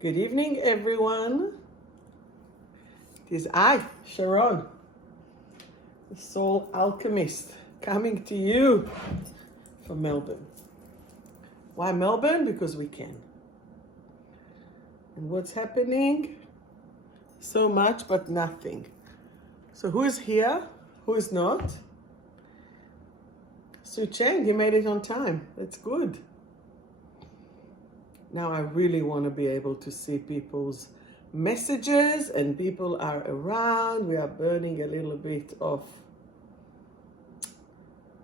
Good evening, everyone. It is I, Sharon, the Soul Alchemist, coming to you from Melbourne. Why Melbourne? Because we can. And what's happening? So much, but nothing. So who is here? Who is not? Su Cheng, you made it on time. That's good. Now I really want to be able to see people's messages, and people are around. We are burning a little bit of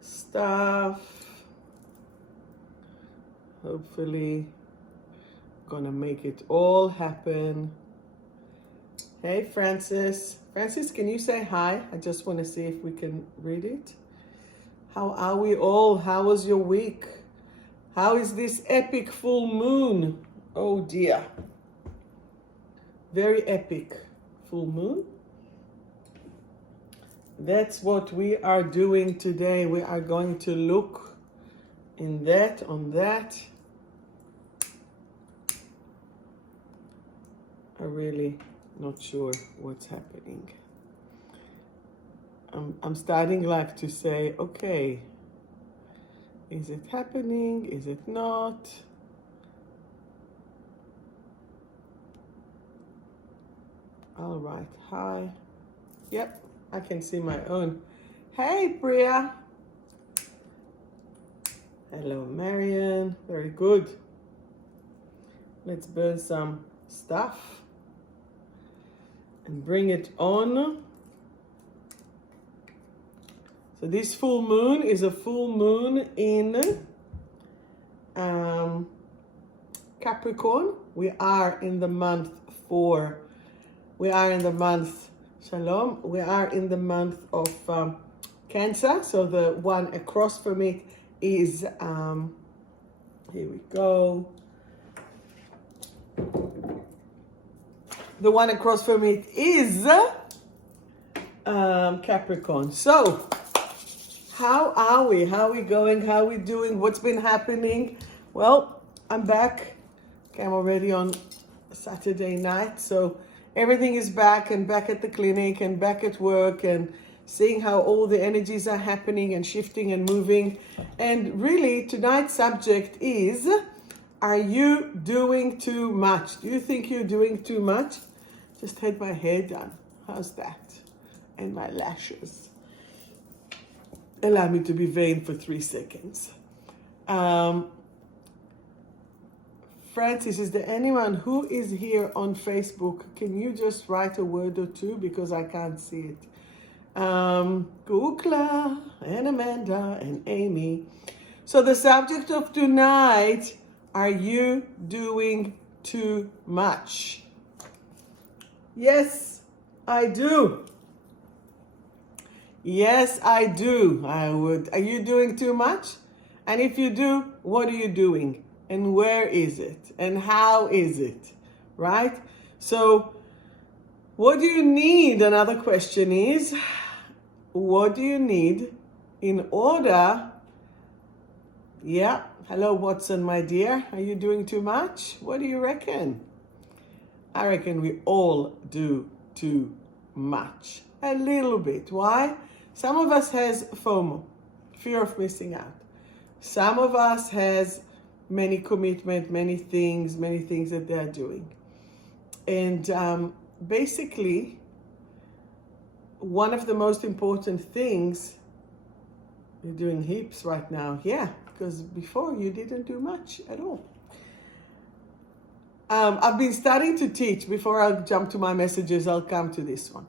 stuff. Hopefully gonna make it all happen. Hey Francis. Francis, can you say hi? I just want to see if we can read it. How are we all? How was your week? How is this epic full moon? Oh dear. Very epic full moon. That's what we are doing today. We are going to look on that. I'm really not sure what's happening. I'm starting like to say, okay, is it happening? Is it not? All right, hi. Yep, I can see my own. Hey, Priya. Hello, Marion. Very good. Let's burn some stuff and bring it on. So this full moon is a full moon in Capricorn. We are in the month Shalom. We are in the month of Cancer. So the one across from it is, here we go. The one across from it is Capricorn. So, how are we? How are we going? How are we doing? What's been happening? Well, I'm back. Okay, I'm already on Saturday night. So everything is back and back at the clinic and back at work and seeing how all the energies are happening and shifting and moving. And really, tonight's subject is, are you doing too much? Do you think you're doing too much? Just had my hair done. How's that? And my lashes. Allow me to be vain for 3 seconds. Francis, is there anyone who is here on Facebook? Can you just write a word or two because I can't see it? Kukla and Amanda and Amy. So the subject of tonight, are you doing too much? Yes, I do. Yes, I do. I would. Are you doing too much? And if you do, what are you doing? And where is it? And how is it? Right? So, what do you need? Another question is, what do you need in order? Yeah. Hello, Watson, my dear. Are you doing too much? What do you reckon? I reckon we all do too much. A little bit. Why? Some of us has FOMO, fear of missing out. Some of us has many commitment, many things that they're doing. And basically, one of the most important things, you're doing heaps right now. Yeah, because before you didn't do much at all. I've been starting to teach. Before I jump to my messages, I'll come to this one.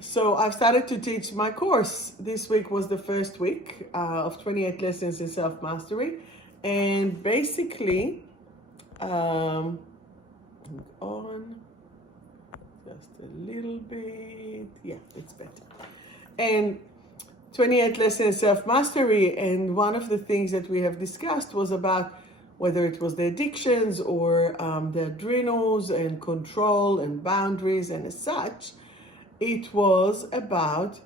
So I've started to teach my course. This week was the first week of 28 lessons in self-mastery. And basically, on just a little bit. Yeah, it's better. And 28 lessons self-mastery. And one of the things that we have discussed was about whether it was the addictions or the adrenals and control and boundaries and as such. It was about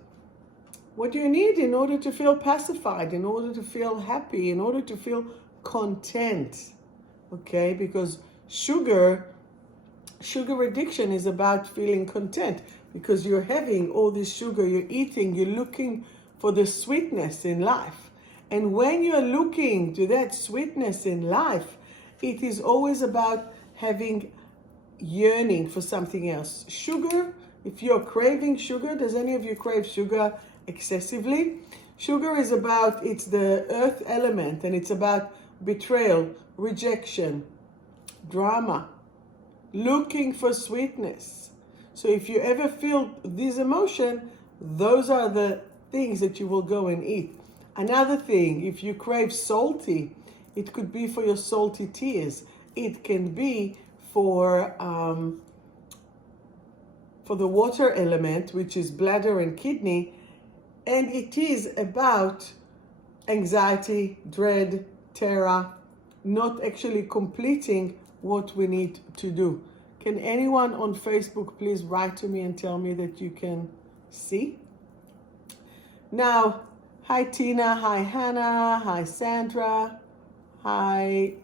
what do you need in order to feel pacified, in order to feel happy, in order to feel content, okay? Because Sugar addiction is about feeling content because you're having all this sugar, you're eating, you're looking for the sweetness in life. And when you're looking to that sweetness in life, it is always about having yearning for something else. Sugar, if you're craving sugar, does any of you crave sugar excessively? Sugar is about, it's the earth element, and it's about betrayal, rejection, drama, looking for sweetness. So if you ever feel this emotion, those are the things that you will go and eat. Another thing, if you crave salty, it could be for your salty tears. It can be for the water element, which is bladder and kidney, and it is about anxiety, dread, terror, not actually completing what we need to do. Can anyone on Facebook please write to me and tell me that you can see? Now, hi Tina, hi Hannah, hi Sandra, hi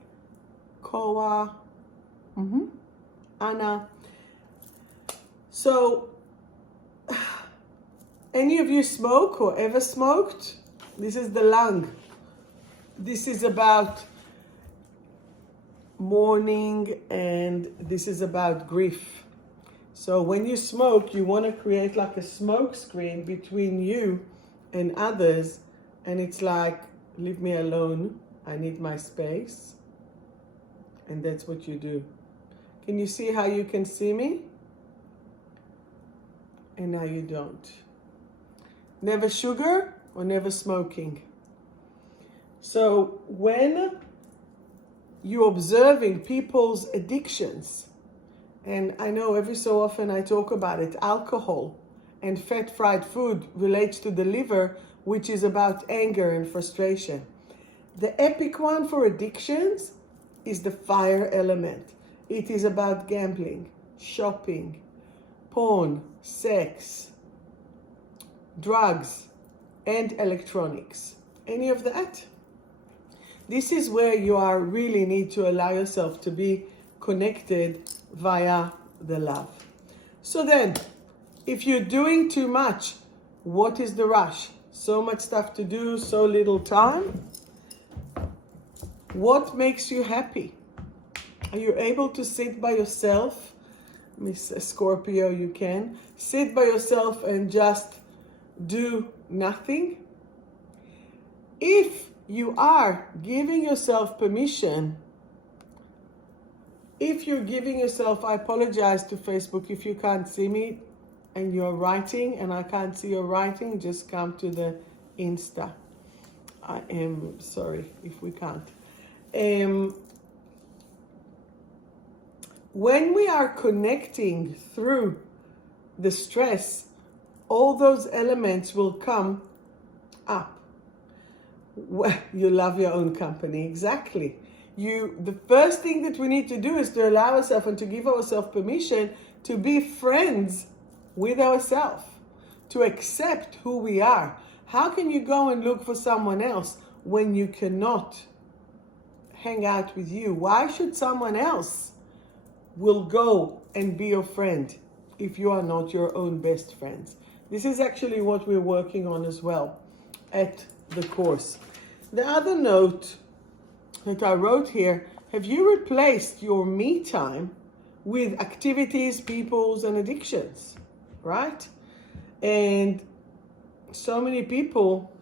Koa, Anna. So, any of you smoke or ever smoked? This is the lung. This is about mourning, and this is about grief. So when you smoke, you want to create like a smoke screen between you and others, and it's like, leave me alone, I need my space. And that's what you do. Can you see how you can see me? And now you don't. Never sugar or never smoking. So when you're observing people's addictions, and I know every so often I talk about it, alcohol and fat fried food relates to the liver, which is about anger and frustration. The epic one for addictions is the fire element. It is about gambling, shopping, porn, sex, drugs, and electronics. Any of that? This is where you are really need to allow yourself to be connected via the love. So then, if you're doing too much, what is the rush? So much stuff to do, so little time. What makes you happy? Are you able to sit by yourself? Miss Scorpio, you can. Sit by yourself and just do nothing. If you are giving yourself permission, if you're giving yourself, I apologize to Facebook if you can't see me and you're writing and I can't see your writing, just come to the Insta. I am sorry if we can't. When we are connecting through the stress, all those elements will come up. Well, you love your own company, exactly. The first thing that we need to do is to allow ourselves and to give ourselves permission to be friends with ourselves, to accept who we are. How can you go and look for someone else when you cannot hang out with you? Why should someone else will go and be your friend if you are not your own best friends? This is actually what we're working on as well at the course. The other note that I wrote here, have you replaced your me time with activities, peoples, and addictions, right? And so many people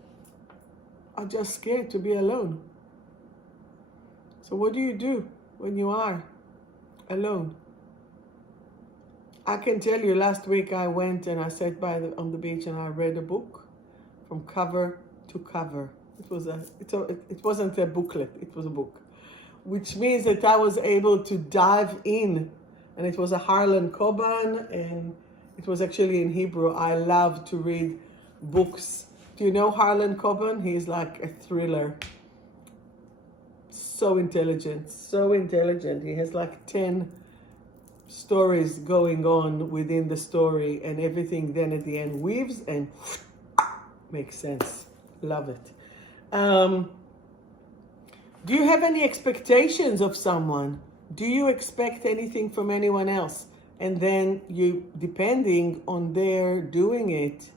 are just scared to be alone. So what do you do when you are alone? I can tell you, last week I went and I sat on the beach and I read a book from cover to cover. It wasn't a booklet, it was a book, which means that I was able to dive in, and it was a Harlan Coben, and it was actually in Hebrew. I love to read books. Do you know Harlan Coben? He's like a thriller. So intelligent. He has like 10 stories going on within the story, and everything then at the end weaves and makes sense. Love it. Do you have any expectations of someone? Do you expect anything from anyone else? And then you, depending on their doing it,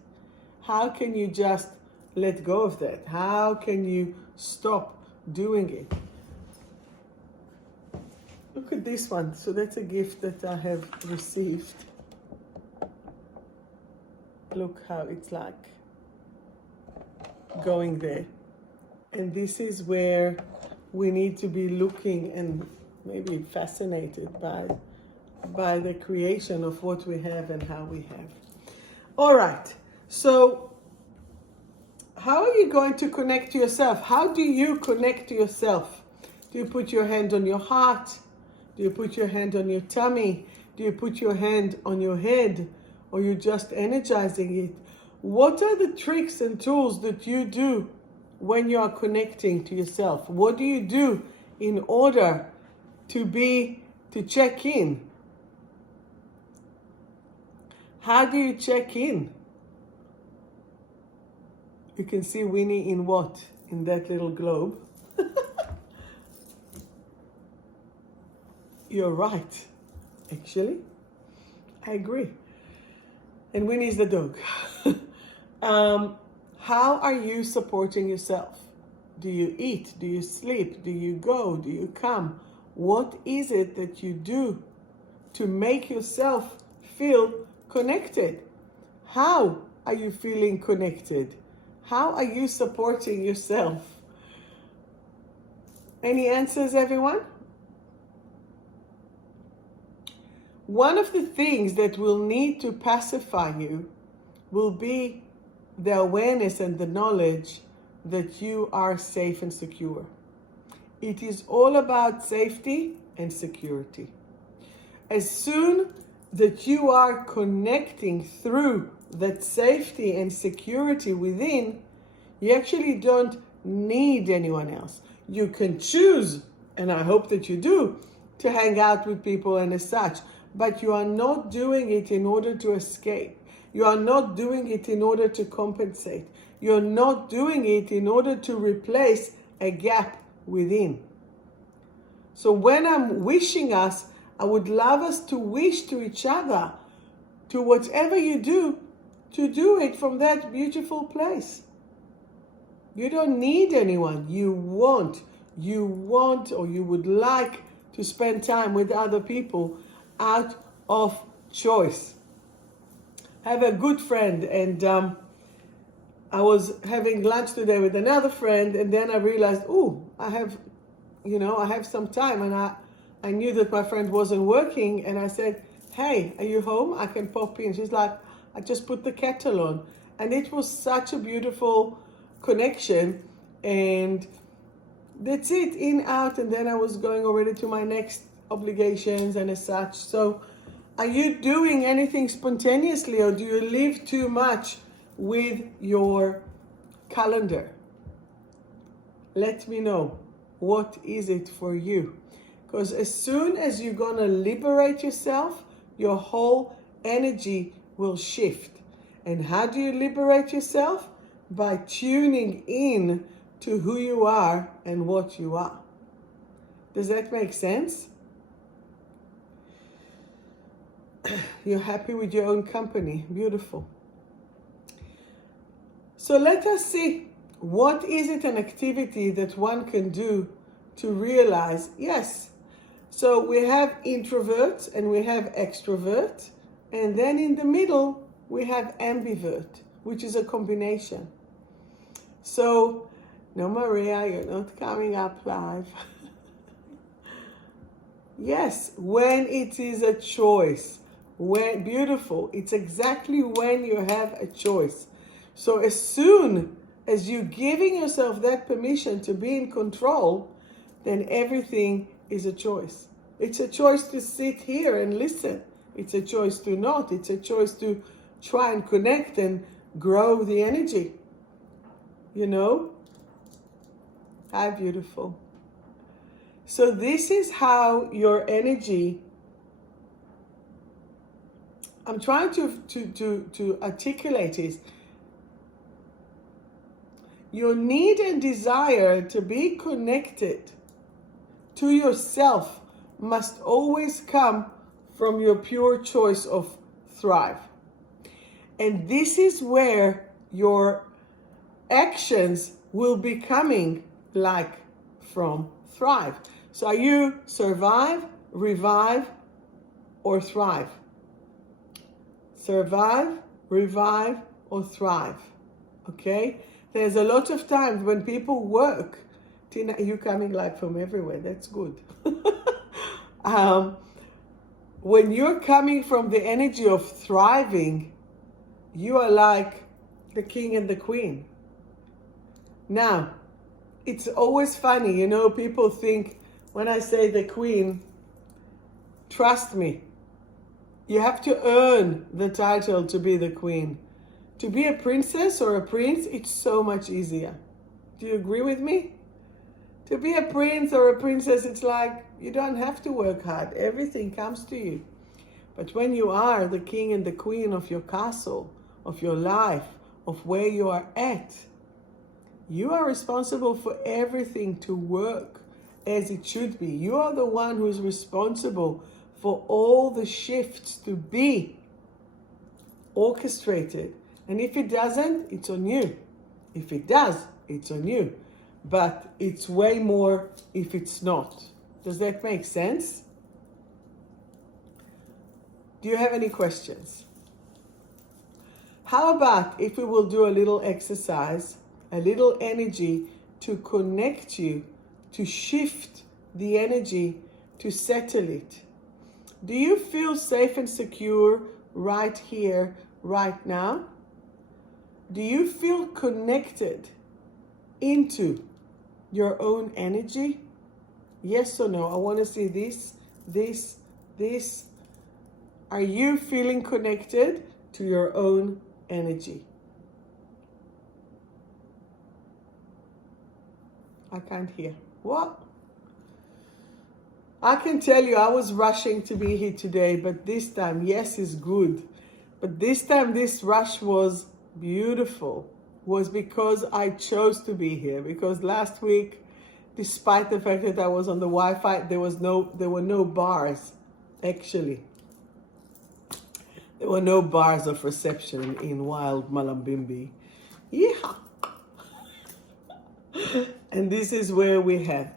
how can you just let go of that? How can you stop doing it? Look at this one. So that's a gift that I have received. Look how it's like going there. And this is where we need to be looking and maybe fascinated by the creation of what we have and how we have. All right. So how are you going to connect to yourself? How do you connect to yourself? Do you put your hand on your heart? Do you put your hand on your tummy? Do you put your hand on your head? Or you're just energizing it? What are the tricks and tools that you do when you are connecting to yourself? What do you do in order to check in? How do you check in? You can see Winnie in what? In that little globe. You're right, actually. I agree. And Winnie's the dog. How are you supporting yourself? Do you eat? Do you sleep? Do you go? Do you come? What is it that you do to make yourself feel connected? How are you feeling connected? How are you supporting yourself? Any answers, everyone? One of the things that will need to pacify you will be the awareness and the knowledge that you are safe and secure. It is all about safety and security. As soon that you are connecting through that safety and security within, you actually don't need anyone else. You can choose, and I hope that you do, to hang out with people and as such, but you are not doing it in order to escape. You are not doing it in order to compensate. You're not doing it in order to replace a gap within. So when I'm wishing us, I would love us to wish to each other, to whatever you do, to do it from that beautiful place. You don't need anyone. You want, or you would like to spend time with other people out of choice. I have a good friend, and I was having lunch today with another friend, and then I realized, I have some time, and I knew that my friend wasn't working, and I said, hey, are you home? I can pop in. She's like, I just put the kettle on. And it was such a beautiful connection, and that's it, in, out, and then I was going already to my next obligations and as such. So are you doing anything spontaneously, or do you live too much with your calendar? Let me know. What is it for you? Because as soon as you're going to liberate yourself, your whole energy will shift. And how do you liberate yourself? By tuning in to who you are and what you are. Does that make sense? You're happy with your own company. Beautiful. So let us see, what is it an activity that one can do to realize, yes. So we have introverts and we have extroverts, and then in the middle we have ambivert, which is a combination. So, no, Maria, you're not coming up live. Yes, when it is a choice. When, beautiful. It's exactly when you have a choice. So as soon as you're giving yourself that permission to be in control, then everything is a choice. It's a choice to sit here and listen. It's a choice to not. It's a choice to try and connect and grow the energy. You know? How beautiful. So this is how your energy, I'm trying to articulate it. Your need and desire to be connected to yourself must always come from your pure choice of thrive. And this is where your actions will be coming like from thrive. So are you survive, revive, or thrive? Survive, revive, or thrive. Okay? There's a lot of times when people work. Tina, you coming like from everywhere. That's good. When you're coming from the energy of thriving, you are like the king and the queen. Now, it's always funny, you know, people think when I say the queen, trust me, you have to earn the title to be the queen. To be a princess or a prince, it's so much easier. Do you agree with me? To be a prince or a princess, it's like you don't have to work hard. Everything comes to you. But when you are the king and the queen of your castle, of your life, of where you are at, you are responsible for everything to work as it should be. You are the one who is responsible for all the shifts to be orchestrated. And if it doesn't, it's on you. If it does, it's on you. But it's way more if it's not. Does that make sense? Do you have any questions? How about if we will do a little exercise, a little energy to connect you, to shift the energy, to settle it? Do you feel safe and secure right here, right now? Do you feel connected into your own energy? Yes or no? I want to see this. Are you feeling connected to your own energy? I can't hear. What? I can tell you I was rushing to be here today, but this time, yes, is good. But this time, this rush was beautiful, was because I chose to be here. Because last week, despite the fact that I was on the Wi-Fi, there were no bars, actually. There were no bars of reception in wild Malambimbi. Yeah. And this is where we have.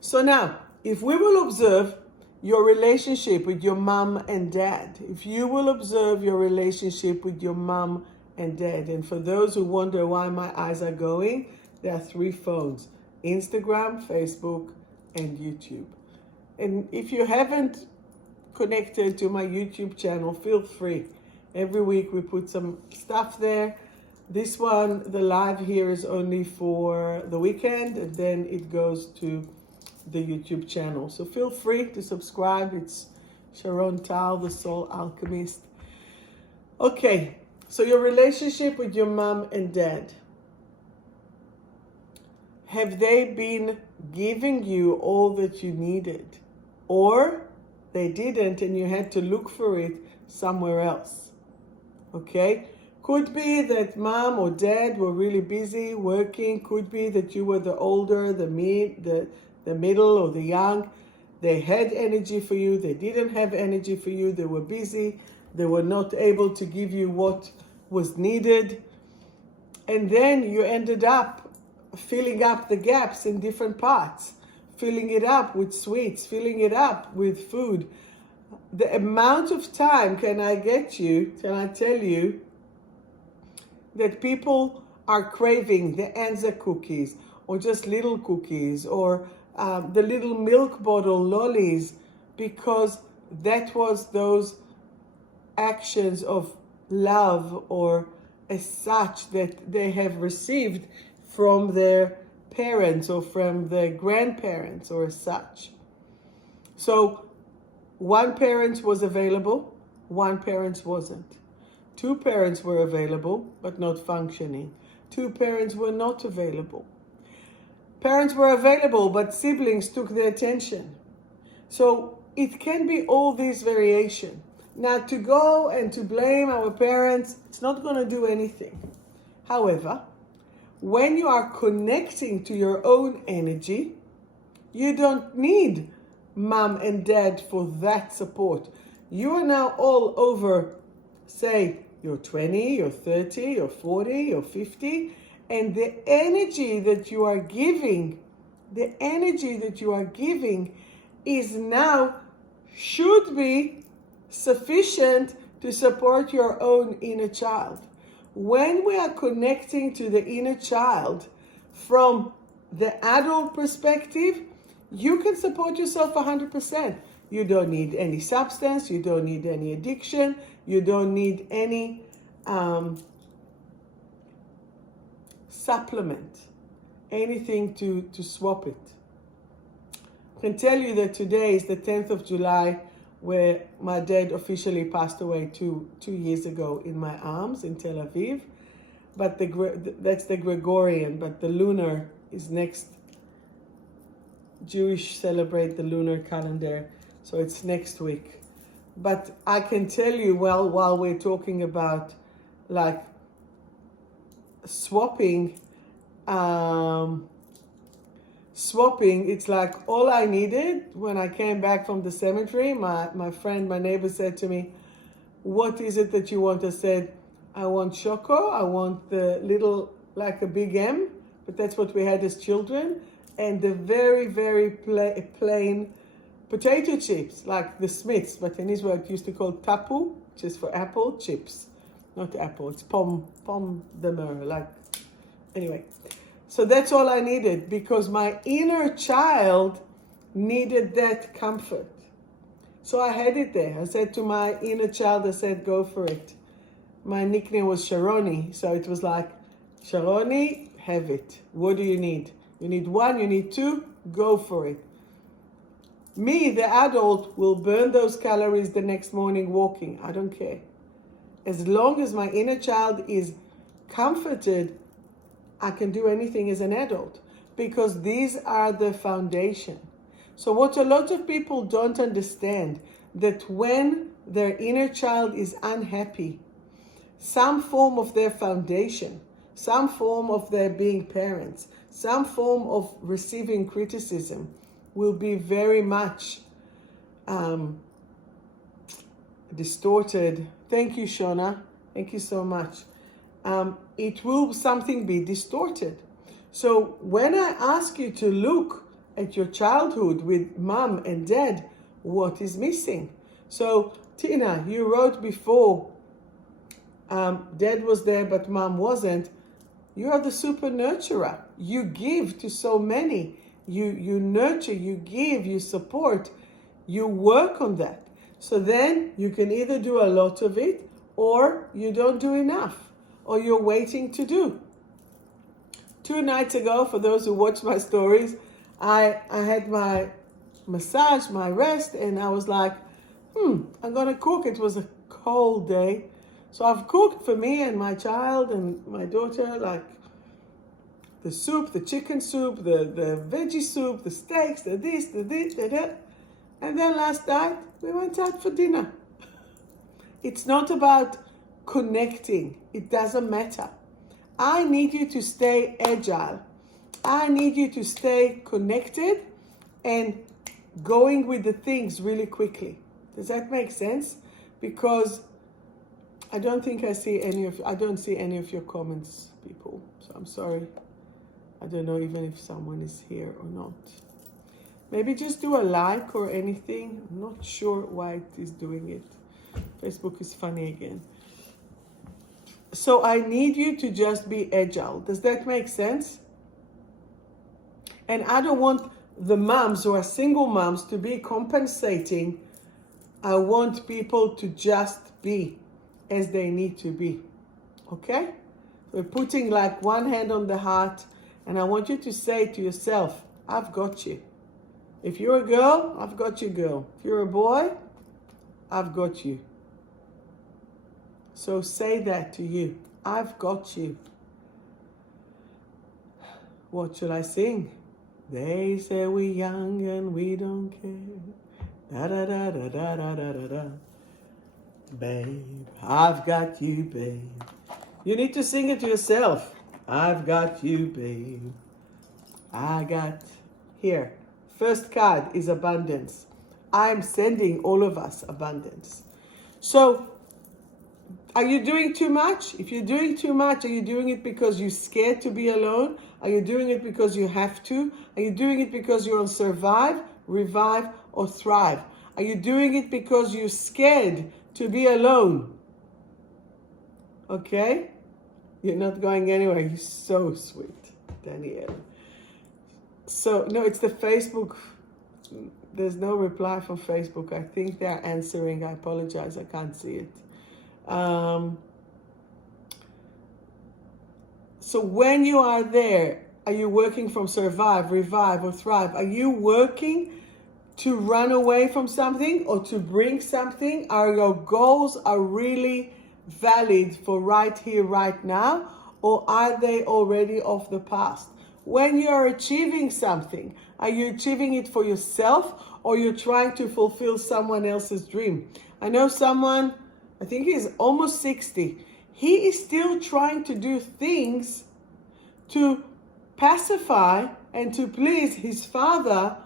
So now, if we will observe your relationship with your mom and dad, if you will observe your relationship with your mom and dad, and for those who wonder why my eyes are going, there are 3 phones: Instagram, Facebook, and YouTube. And if you haven't connected to my YouTube channel, feel free. Every week we put some stuff there. This one, the live here, is only for the weekend, and then it goes to the YouTube channel. So feel free to subscribe. It's Sharon Tal, the Soul Alchemist. Okay, so your relationship with your mom and dad. Have they been giving you all that you needed? Or they didn't and you had to look for it somewhere else? Okay? Could be that mom or dad were really busy working. Could be that you were the older, the middle, or the young. They had energy for you. They didn't have energy for you. They were busy. They were not able to give you what was needed. And then you ended up filling up the gaps in different parts, filling it up with sweets, filling it up with food. The amount of time can I tell you that people are craving the Anza cookies, or just little cookies, or the little milk bottle lollies, because that was those actions of love or as such that they have received from their parents or from their grandparents or as such. So one parent was available, one parent wasn't. 2 parents were available but not functioning. 2 parents were not available. Parents were available but siblings took their attention. So it can be all this variation. Now, to go and to blame our parents, it's not going to do anything. However, when you are connecting to your own energy, you don't need mom and dad for that support. You are now all over, say, you're 20, you're 30, you're 40, you're 50, and the energy that you are giving, is now, should be sufficient to support your own inner child. When we are connecting to the inner child from the adult perspective, you can support yourself 100%. You don't need any substance, you don't need any addiction, you don't need any supplement, anything to swap it. I can tell you that today is the 10th of July, where my dad officially passed away two years ago in my arms in Tel Aviv. But that's the Gregorian, but the lunar is next. Jewish celebrate the lunar calendar, so it's next week. But I can tell you, well, while we're talking about like swapping, it's like all I needed when I came back from the cemetery. My friend, my neighbor said to me, "What is it that you want?" I said, "I want choco, I want the little, like a big M," but that's what we had as children, and the very, very plain potato chips, like the Smiths, but in Israel it used to call tapu, which is for apple, chips. Not apple, it's pom de mer, like, anyway. So that's all I needed, because my inner child needed that comfort. So I had it there. I said to my inner child, I said, go for it. My nickname was Sharoni, so it was like, Sharoni, have it. What do you need? You need one, you need two, go for it. Me, the adult, will burn those calories the next morning walking. I don't care. As long as my inner child is comforted, I can do anything as an adult, because these are the foundation. So what a lot of people don't understand, that when their inner child is unhappy, some form of their foundation, some form of their being parents, some form of receiving criticism will be very much distorted. Thank you, Shona. Thank you so much. It will something be distorted. So when I ask you to look at your childhood with mom and dad, what is missing? So Tina, you wrote before, dad was there but mom wasn't. You are the super nurturer. You give to so many. You nurture, you give, you support, you work on that. So then you can either do a lot of it, or you don't do enough, or you're waiting to do. 2 nights ago, for those who watch my stories, I had my massage, my rest, and I was like, I'm gonna cook. It was a cold day. So I've cooked for me and my child and my daughter, like the soup, the chicken soup, the veggie soup, the steaks, the this, the that. And then last night, we went out for dinner. It's not about connecting. It doesn't matter. I need you to stay agile. I need you to stay connected and going with the things really quickly. Does that make sense? Because I don't see any of your comments, people. So I'm sorry. I don't know even if someone is here or not. Maybe just do a like or anything. I'm not sure why it is doing it. Facebook is funny again. So I need you to just be agile. Does that make sense? And I don't want the moms who are single moms to be compensating. I want people to just be as they need to be. Okay? We're putting like one hand on the heart, and I want you to say to yourself, I've got you. If you're a girl, I've got you, girl. If you're a boy, I've got you. So say that to you. I've got you. What shall I sing? They say we're young and we don't care. Da da da da da da da da da. Babe, I've got you, babe. You need to sing it to yourself. I've got you, babe. I got here First card is abundance. I'm sending all of us abundance. So, are you doing too much? If you're doing too much, are you doing it because you're scared to be alone? Are you doing it because you have to? Are you doing it because you're on survive, revive, or thrive? Are you doing it because you're scared to be alone? Okay? You're not going anywhere. You're so sweet, Danielle. So, no, it's the Facebook. There's no reply from Facebook. I think they're answering. I apologize. I can't see it. So when you are there, are you working from survive, revive, or thrive? Are you working to run away from something or to bring something? Are your goals are really valid for right here, right now? Or are they already of the past? When you're achieving something, are you achieving it for yourself or you're trying to fulfill someone else's dream? I know someone, I think he's almost 60. He is still trying to do things to pacify and to please his father,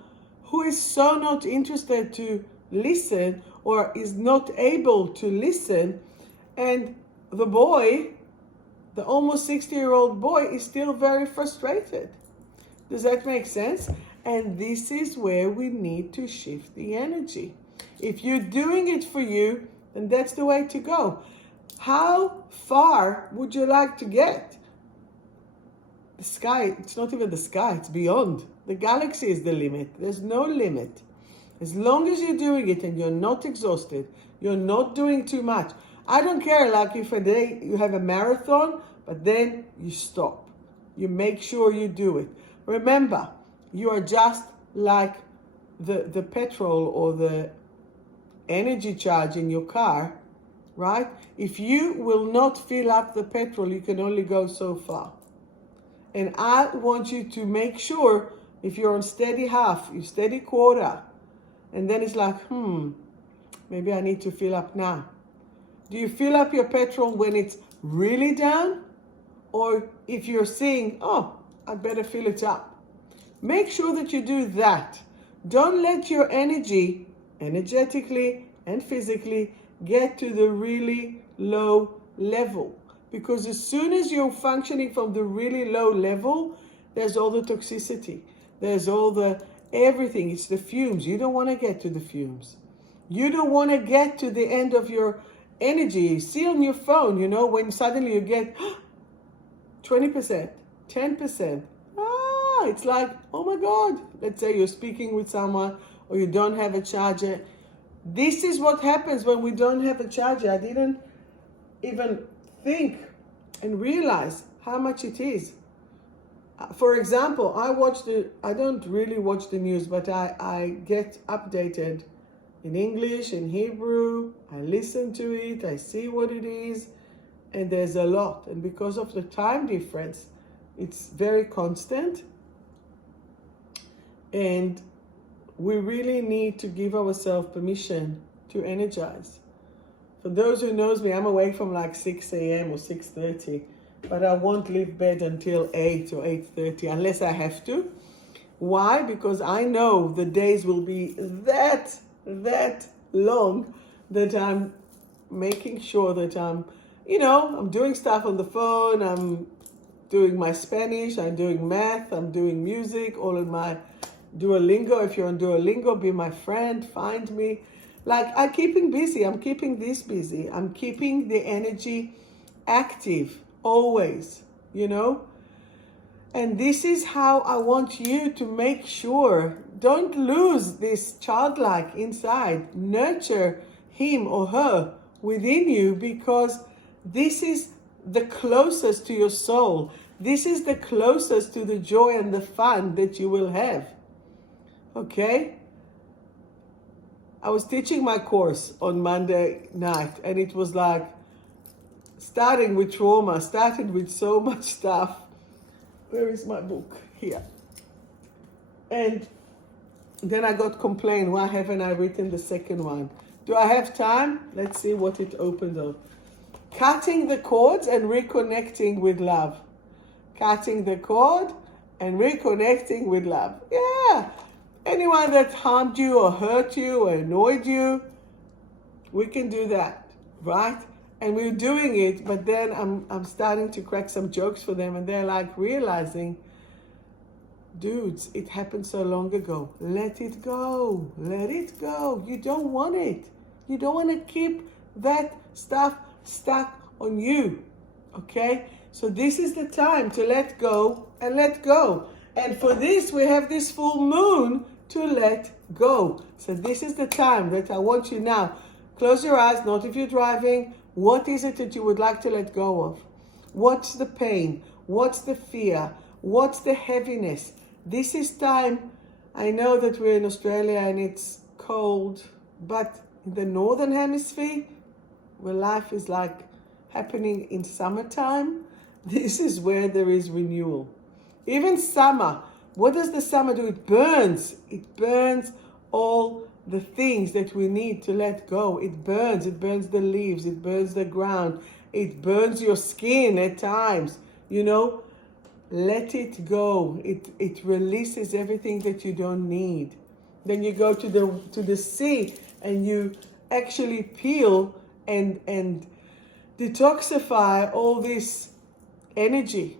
who is so not interested to listen or is not able to listen. And the boy, the almost 60-year-old boy, is still very frustrated. Does that make sense? And this is where we need to shift the energy. If you're doing it for you, then that's the way to go. How far would you like to get? The sky, it's not even the sky, it's beyond. The galaxy is the limit. There's no limit. As long as you're doing it and you're not exhausted, you're not doing too much. I don't care, like if a day you have a marathon, but then you stop. You make sure you do it. Remember, you are just like the petrol or the energy charge in your car, right? If you will not fill up the petrol, you can only go so far. And I want you to make sure if you're on steady half, you steady quarter, and then it's like, maybe I need to fill up now. Do you fill up your petrol when it's really down? Or if you're saying, I better fill it up. Make sure that you do that. Don't let your energy, energetically and physically, get to the really low level. Because as soon as you're functioning from the really low level, there's all the toxicity. There's all the everything. It's the fumes. You don't want to get to the fumes. You don't want to get to the end of your energy. See on your phone, when suddenly you get 20%, 10%. It's like, oh my God. Let's say you're speaking with someone or you don't have a charger. This is what happens when we don't have a charger. I didn't even think and realize how much it is. For example, I don't really watch the news, but I get updated in English, in Hebrew. I listen to it, I see what it is, and there's a lot. And because of the time difference, it's very constant. And we really need to give ourselves permission to energize. For those who knows me, I'm awake from like 6 a.m. or 6:30, but I won't leave bed until 8 or 8:30 unless I have to. Why? Because I know the days will be that long that I'm making sure that I'm doing stuff on the phone, I'm doing my Spanish, I'm doing math, I'm doing music, all in my Duolingo. If you're on Duolingo, be my friend, find me. Like, I'm keeping busy. I'm keeping this busy. I'm keeping the energy active always, And this is how I want you to make sure. Don't lose this childlike inside. Nurture him or her within you, because this is the closest to your soul. This is the closest to the joy and the fun that you will have. Okay? I was teaching my course on Monday night, and it was like starting with trauma, started with so much stuff. Where is my book? Here. And then I got complained, why haven't I written the second one? Do I have time? Let's see what it opened up. Cutting the cords and reconnecting with love. Cutting the cord and reconnecting with love. Yeah. anyone that harmed you or hurt you or annoyed you, we can do that, right? And we're doing it, but then I'm starting to crack some jokes for them, and they're like realizing, dudes, it happened so long ago. Let it go. Let it go. You don't want it. You don't want to keep that stuff stuck on you. Okay? So this is the time to let go and let go. And for this, we have this full moon to let go. So this is the time that I want you now. Close your eyes, not if you're driving. What is it that you would like to let go of? What's the pain? What's the fear? What's the heaviness? This is time. I know that we're in Australia and it's cold, but in the northern hemisphere, where life is like happening in summertime, this is where there is renewal. Even summer, what does the summer do? It burns. It burns all the things that we need to let go. It burns the leaves, it burns the ground, it burns your skin at times, you know. Let it go. It releases everything that you don't need. Then you go to the sea and you actually peel and detoxify all this energy.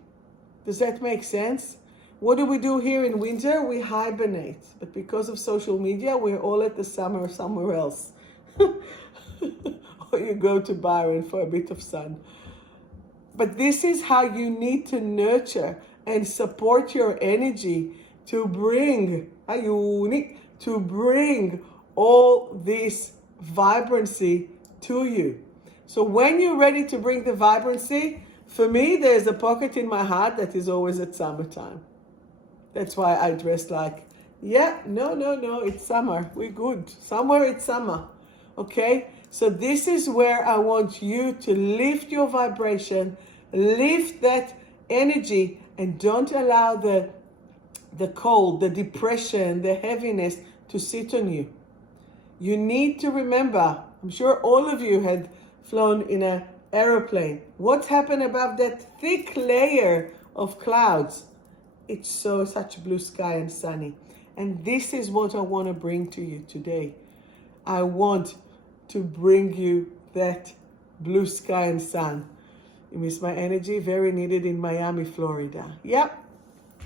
Does that make sense? What do we do here in winter? We hibernate. But because of social media, we're all at the summer somewhere else. Or you go to Byron for a bit of sun. But this is how you need to nurture and support your energy to bring all this vibrancy to you. So when you're ready to bring the vibrancy, for me, there's a pocket in my heart that is always at summertime. That's why I dress like, no, it's summer. We're good. Somewhere it's summer. Okay? So this is where I want you to lift your vibration, lift that energy, and don't allow the cold, the depression, the heaviness to sit on you. You need to remember, I'm sure all of you had flown in an aeroplane. What's happened above that thick layer of clouds? It's such blue sky and sunny. And this is what I want to bring to you today. I want to bring you that blue sky and sun. You miss my energy? Very needed in Miami, Florida. Yep.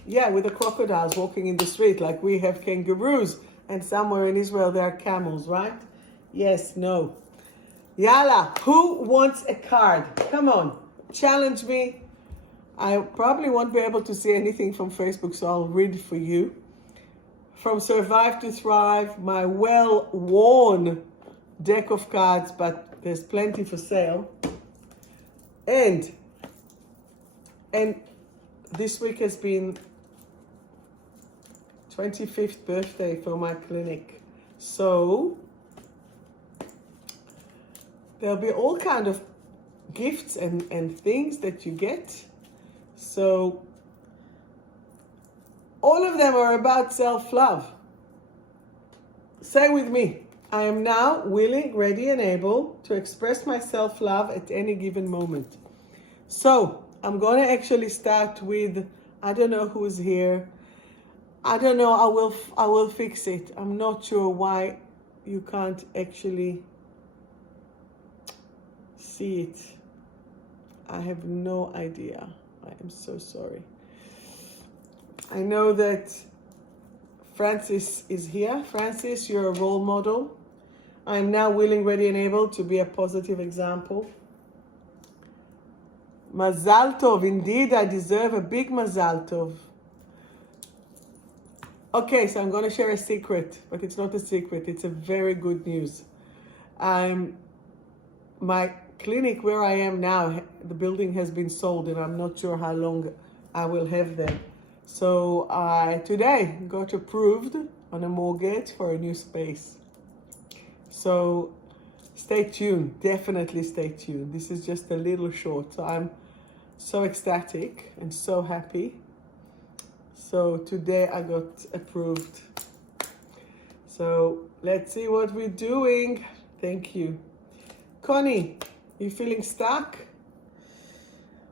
Yeah, with the crocodiles walking in the street like we have kangaroos. And somewhere in Israel there are camels, right? Yes, no. Yalla, who wants a card? Come on, challenge me. I probably won't be able to see anything from Facebook, so I'll read for you. From Survive to Thrive, my well-worn deck of cards, but there's plenty for sale. And this week has been 25th birthday for my clinic. So there'll be all kind of gifts and things that you get. So all of them are about self-love. Say with me, I am now willing, ready, and able to express my self-love at any given moment. So I'm going to actually start with, I don't know who's here. I don't know, I will fix it. I'm not sure why you can't actually see it. I have no idea. I am so sorry. I know that Francis is here. Francis, you're a role model. I am now willing, ready, and able to be a positive example. Mazal tov. Indeed, I deserve a big mazal tov. Okay, so I'm going to share a secret, but it's not a secret. It's a very good news. My clinic where I am now, the building has been sold, and I'm not sure how long I will have them. So I today got approved on a mortgage for a new space. So stay tuned, definitely stay tuned. This is just a little short. So I'm so ecstatic and so happy. So today I got approved. So let's see what we're doing. Thank you. Connie, you feeling stuck?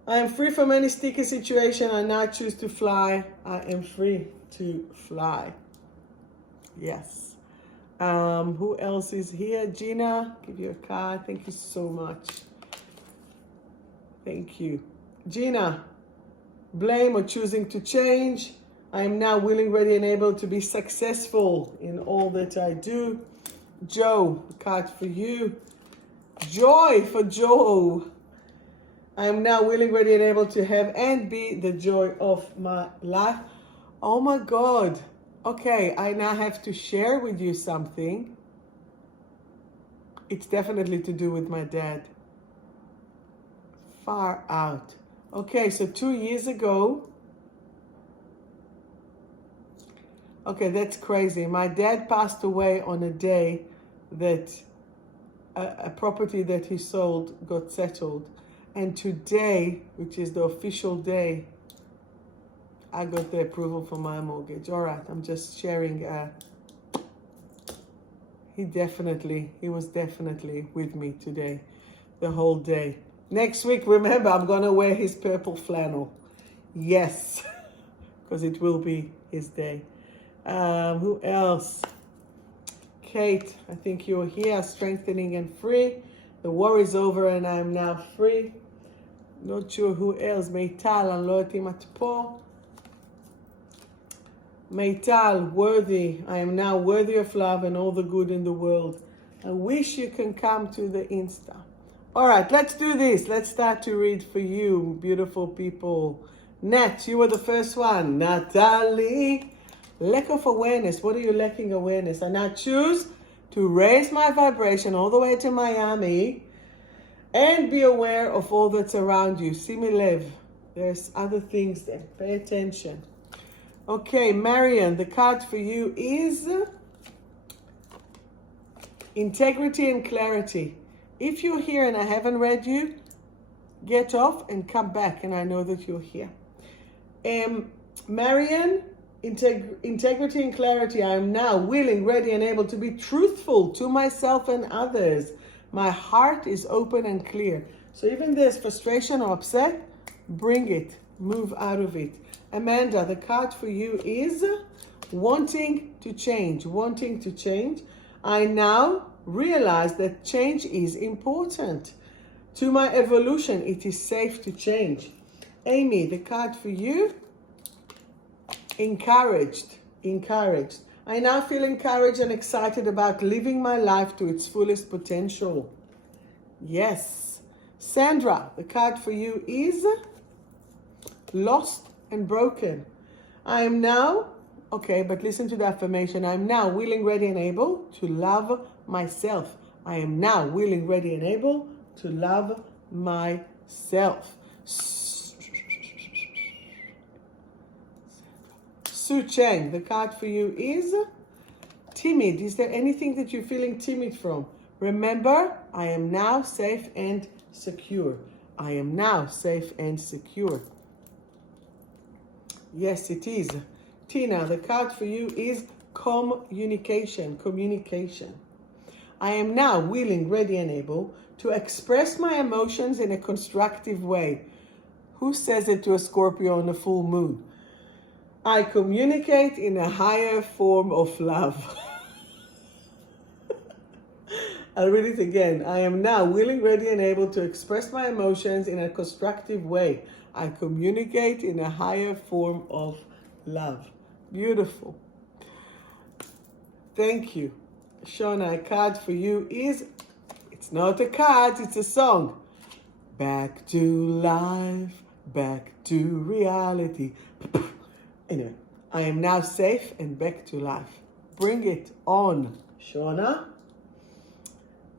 I am free from any sticky situation. I now choose to fly. I am free to fly. Yes. Who else is here? Gina, give you a card. Thank you so much. Thank you. Gina, blame or choosing to change. I am now willing, ready, and able to be successful in all that I do. Joe, a card for you. Joy for Joe. I am now willing, ready, and able to have and be the joy of my life. Oh my God. Okay, I now have to share with you something. It's definitely to do with my dad. Far out. Okay, so 2 years ago. Okay, that's crazy. My dad passed away on a day that a property that he sold got settled. And today, which is the official day, I got the approval for my mortgage. All right, I'm just sharing. He was definitely with me today, the whole day. Next week, remember, I'm going to wear his purple flannel. Yes, because it will be his day. Who else? Kate, I think you're here, strengthening and free. The war is over and I'm now free. Not sure who else. Meital, אני לא יודעת אם את פה. Meital, worthy. I am now worthy of love and all the good in the world. I wish you can come to the Insta. All right, let's do this. Let's start to read for you, beautiful people. Nat, you were the first one. Natalie, lack of awareness. What are you lacking awareness? I now choose to raise my vibration all the way to Miami and be aware of all that's around you. Simi lev. There's other things there. Pay attention. Okay, Marian, the card for you is integrity and clarity. If you're here and I haven't read you, get off and come back and I know that you're here. Marian, integrity and clarity. I am now willing, ready, and able to be truthful to myself and others. My heart is open and clear. So even there's frustration or upset, bring it. Move out of it. Amanda, the card for you is wanting to change. Wanting to change. I now realize that change is important. To my evolution, it is safe to change. Amy, the card for you, encouraged. Encouraged. I now feel encouraged and excited about living my life to its fullest potential. Yes. Sandra, the card for you is lost and broken. I am now, okay, but listen to the affirmation. I am now willing, ready, and able to love myself. I am now willing, ready, and able to love myself. Su Cheng, the card for you is timid. Is there anything that you're feeling timid from? Remember, I am now safe and secure. I am now safe and secure. Yes, it is. Tina, the card for you is communication. Communication. I am now willing, ready, and able to express my emotions in a constructive way. Who says it to a Scorpio on a full moon? I communicate in a higher form of love. I'll read it again. I am now willing, ready, and able to express my emotions in a constructive way. I communicate in a higher form of love. Beautiful. Thank you. Shona, a card for you is, it's not a card, it's a song. Back to life, back to reality. Anyway, I am now safe and back to life. Bring it on, Shona.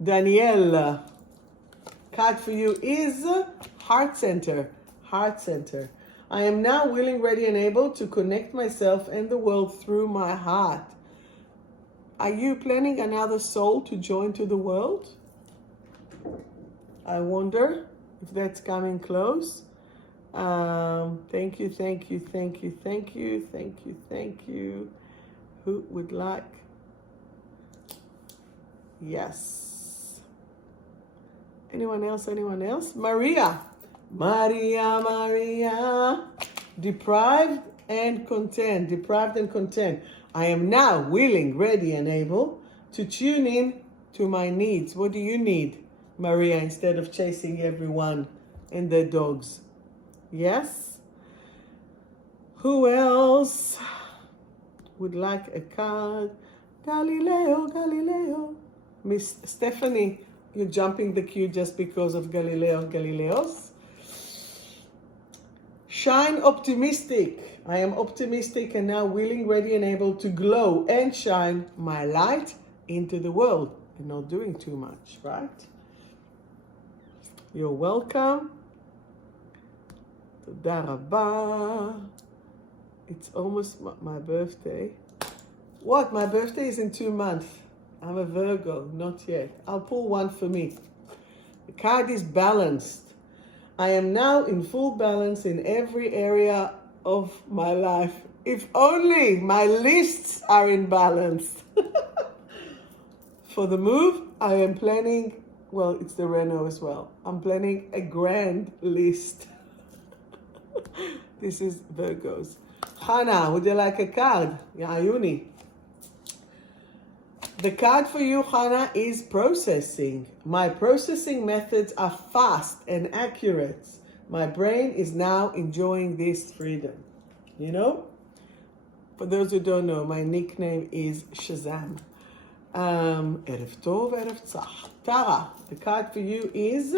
Danielle, card for you is heart center. Heart center. I am now willing, ready, and able to connect myself and the world through my heart. Are you planning another soul to join to the world? I wonder if that's coming close. Thank you, thank you, thank you, thank you, thank you, thank you. Who would like? Yes. Anyone else? Anyone else? Maria. Maria, Maria. Deprived and content, deprived and content. I am now willing, ready, and able to tune in to my needs. What do you need, Maria, instead of chasing everyone and their dogs? Yes? Who else would like a card? Galileo, Galileo. Miss Stephanie, you're jumping the queue just because of Galileo Galileos. Shine optimistic. I am optimistic and now willing, ready, and able to glow and shine my light into the world and not doing too much, right? You're welcome. Toda rabba. It's almost my birthday. What? My birthday is in 2 months. I'm a Virgo, not yet. I'll pull one for me. The card is balanced. I am now in full balance in every area of my life. If only my lists are in balance. For the move, I am planning, well, it's the Renault as well. I'm planning a grand list. This is Virgos. Hannah, would you like a card? Yeah, Ayuni. The card for you, Hannah, is processing. My processing methods are fast and accurate. My brain is now enjoying this freedom. You know? For those who don't know, my nickname is Shazam. Erev Tov, Erev Tzach. Tara, the card for you is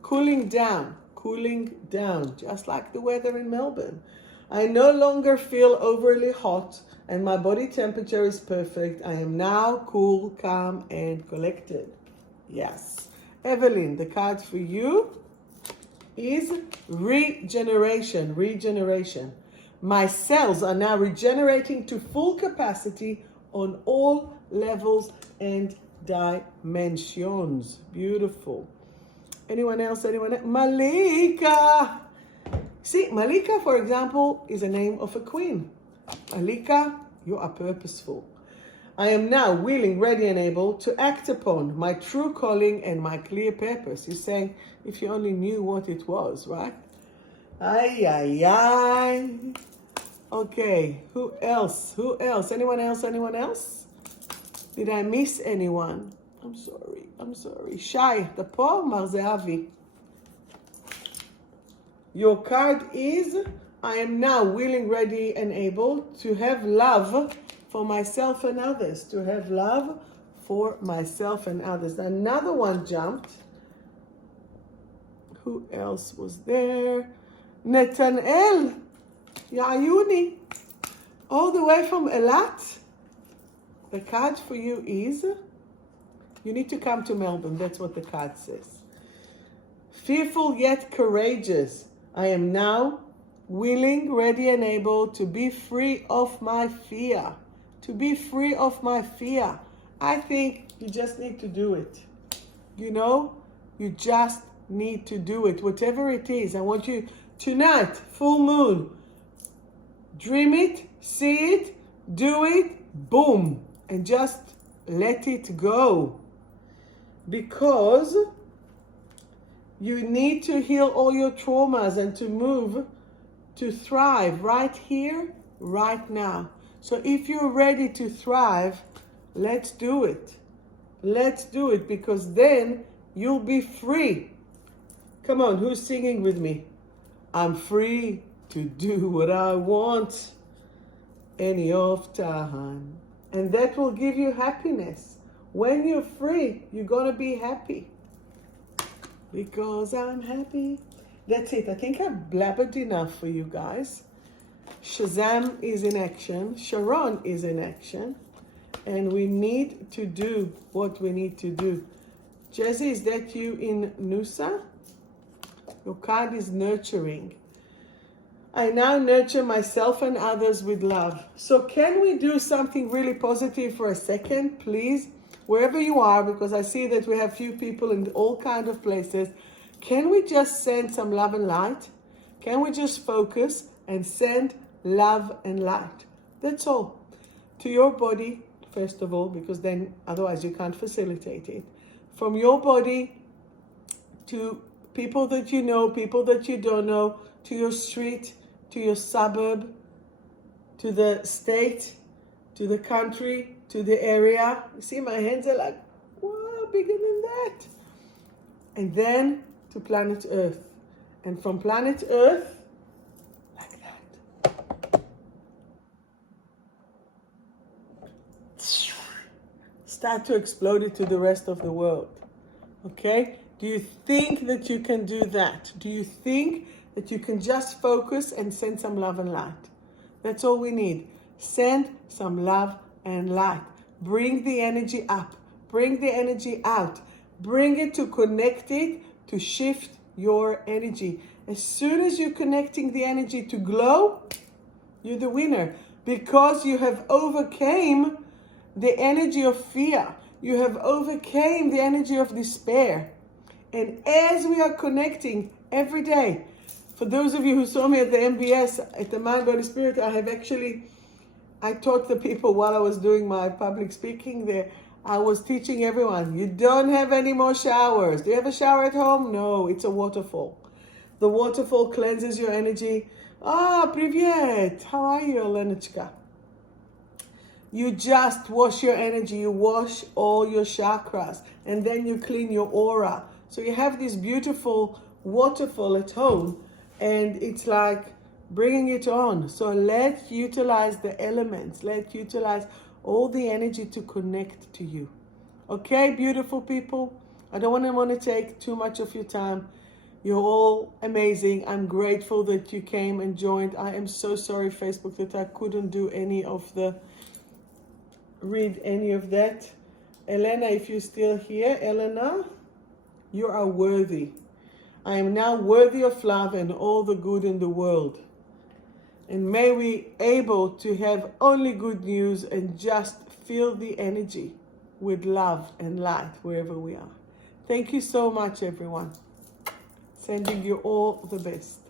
cooling down. Cooling down, just like the weather in Melbourne. I no longer feel overly hot and my body temperature is perfect. I am now cool, calm, and collected. Yes. Evelyn, the card for you is regeneration. Regeneration. My cells are now regenerating to full capacity on all levels and dimensions. Beautiful. Anyone else? Anyone else? Malika. See, Malika, for example, is a name of a queen. Malika, you are purposeful. I am now willing, ready, and able to act upon my true calling and my clear purpose. You're saying, if you only knew what it was, right? Ay, ay, ay. Okay, who else? Who else? Anyone else? Anyone else? Did I miss anyone? I'm sorry. I'm sorry. Shai, the poor Marzeavi. Your card is, I am now willing, ready, and able to have love for myself and others. To have love for myself and others. Another one jumped. Who else was there? Netanel. Yayuni. All the way from Eilat. The card for you is, you need to come to Melbourne. That's what the card says. Fearful yet courageous. I am now willing, ready, and able to be free of my fear. To be free of my fear. I think you just need to do it. You know, you just need to do it. Whatever it is, I want you tonight, full moon, dream it, see it, do it, boom, and just let it go. Because you need to heal all your traumas and to move, to thrive right here, right now. So if you're ready to thrive, let's do it. Let's do it, because then you'll be free. Come on, who's singing with me? I'm free to do what I want any of time. And that will give you happiness. When you're free, you're going to be happy. Because I'm happy. That's it. I think I've blabbered enough for you guys. Shazam is in action. Sharon is in action. And we need to do what we need to do. Jesse, is that you in Nusa? Your card is nurturing. I now nurture myself and others with love. So can we do something really positive for a second, please? Wherever you are, because I see that we have few people in all kinds of places. Can we just send some love and light? Can we just focus and send love and light? That's all. To your body, first of all, because then otherwise you can't facilitate it. From your body to people that you know, people that you don't know, to your street, to your suburb, to the state, to the country, to the area. You see, my hands are like, wow, bigger than that. And then to planet Earth. And from planet Earth, like that. Start to explode it to the rest of the world. Okay? Do you think that you can do that? Do you think that you can just focus and send some love and light? That's all we need. Send some love and light. Bring the energy up. Bring the energy out. Bring it to connect it, to shift your energy. As soon as you're connecting the energy to glow, you're the winner. Because you have overcame the energy of fear. You have overcame the energy of despair. And as we are connecting every day, for those of you who saw me at the MBS, at the Mind, Body, Spirit, I taught the people while I was doing my public speaking there. I was teaching everyone, you don't have any more showers. Do you have a shower at home? No, it's a waterfall. The waterfall cleanses your energy. Привет. How are you, Elenechka? You just wash your energy. You wash all your chakras. And then you clean your aura. So you have this beautiful waterfall at home. And it's like bringing it on. So let's utilize the elements. Let's utilize all the energy to connect to you. Okay, beautiful people? I don't want to take too much of your time. You're all amazing. I'm grateful that you came and joined. I am so sorry, Facebook, that I couldn't read any of that. Elena, if you're still here, Elena, you are worthy. I am now worthy of love and all the good in the world. And may we able to have only good news and just feel the energy with love and light wherever we are. Thank you so much, everyone. Sending you all the best.